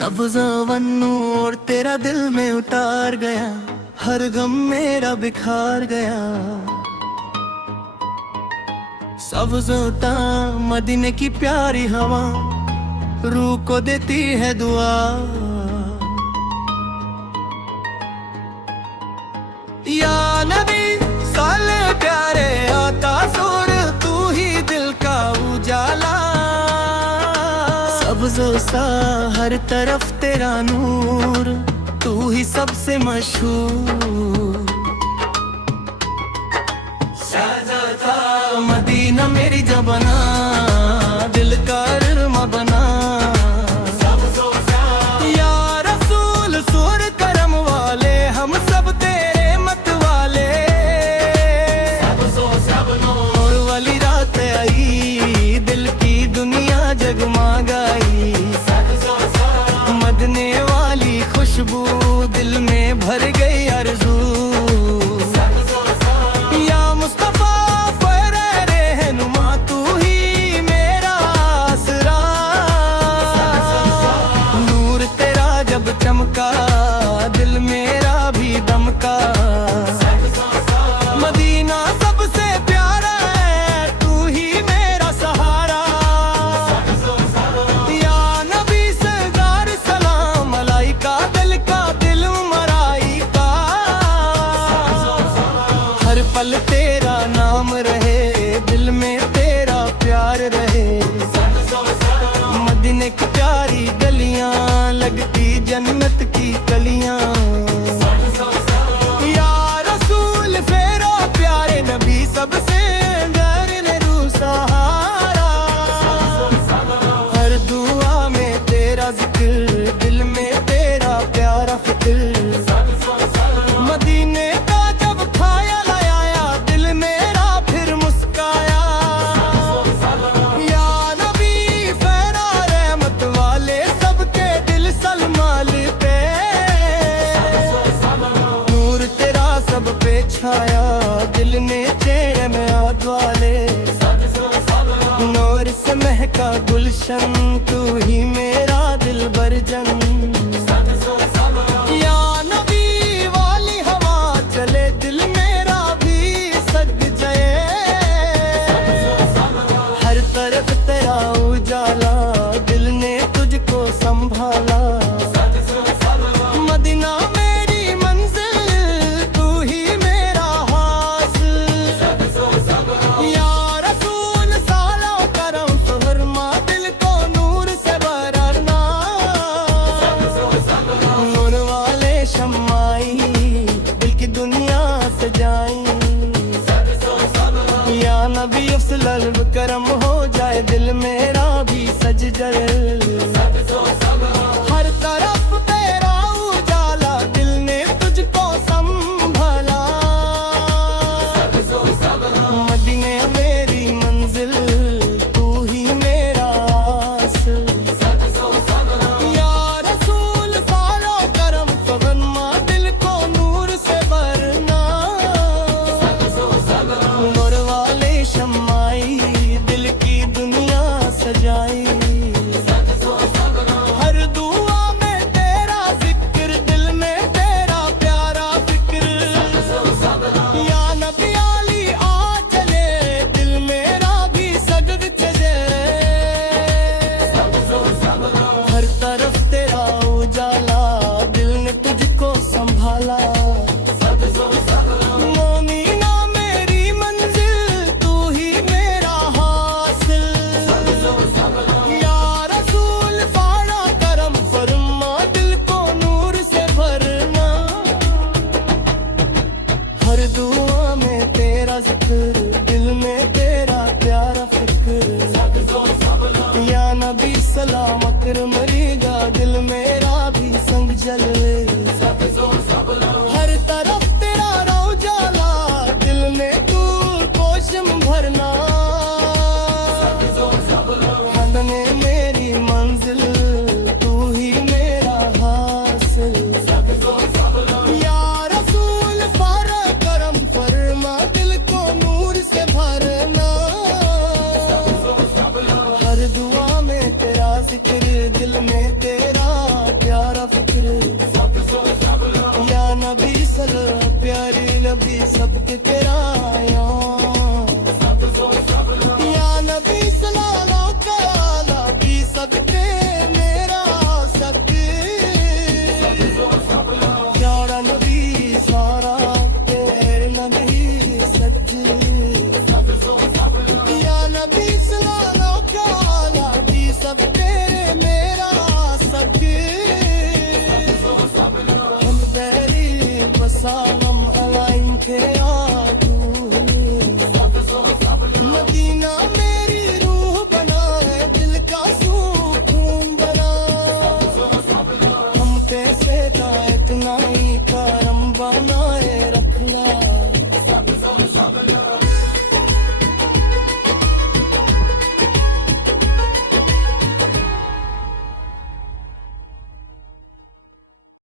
सब्ज़ नूर तेरा दिल में उतार गया, हर गम मेरा बिखार गया। सब्ज़ों मदीने की प्यारी हवा रूह को देती है दुआ। या नबी साले प्यारे आता सुर, तू ही दिल का उजाला। सब्ज़ों सा हर तरफ तेरा नूर, तू ही सबसे मशहूर। शाहज़ादा मदीना मेरी जबाना, दिल का अरमा बना। या रसूल सुर करम वाले, हम सब तेरे मत वाले। नूर वाली रात आई, दिल की दुनिया जगमा गई। मदने वाली खुशबू दिल में भर गई आरज़ू। या मुस्तफा फ़ैरे रहनुमा, तू ही मेरा आसरा। नूर तेरा जब चमका, दिल मेरा भी दमका। मदीना सबसे प्यारा है, तू ही मेरा सहारा। या नबी सरदार सलाम अलैका, दिल का दिल मराइका। हर पल तेरा नाम रहे, दिल में तेरा प्यार रहे। मदीने की प्यारी गलियां लगती जन्नत की कलियां। या रसूल फेरो प्यारे नबी, सबसे गैर ने रूह सहारा। हर दुआ में तेरा जिक्र, दिल में तेरा प्यारा फिक्र। मदीने का जब ख्याल आया, दिल मेरा फिर मुस्काया। या नबी फैरा रहमत वाले, सबके दिल सलमाल पे। नूर तेरा सब पे छाया, दिल ने चेहरे में आग वाले। नूर से महका गुलशन, तू ही मेरा दिल बरजन। या नबी वाली हवा चले, दिल मेरा भी सज जाए। हर तरफ तेरा उजाला, दिल ने तुझको संभाला। मदीना मेरी मंजिल, तू ही मेरा हासिल। या रसूल सालों करम फरमा, दिल को नूर से भरना। नूर वाले शम्माई, दिल की दुनिया सजाई। या नबी अफसल करम हो जाए, दिल मेरा भी सज जाए। हर तरफ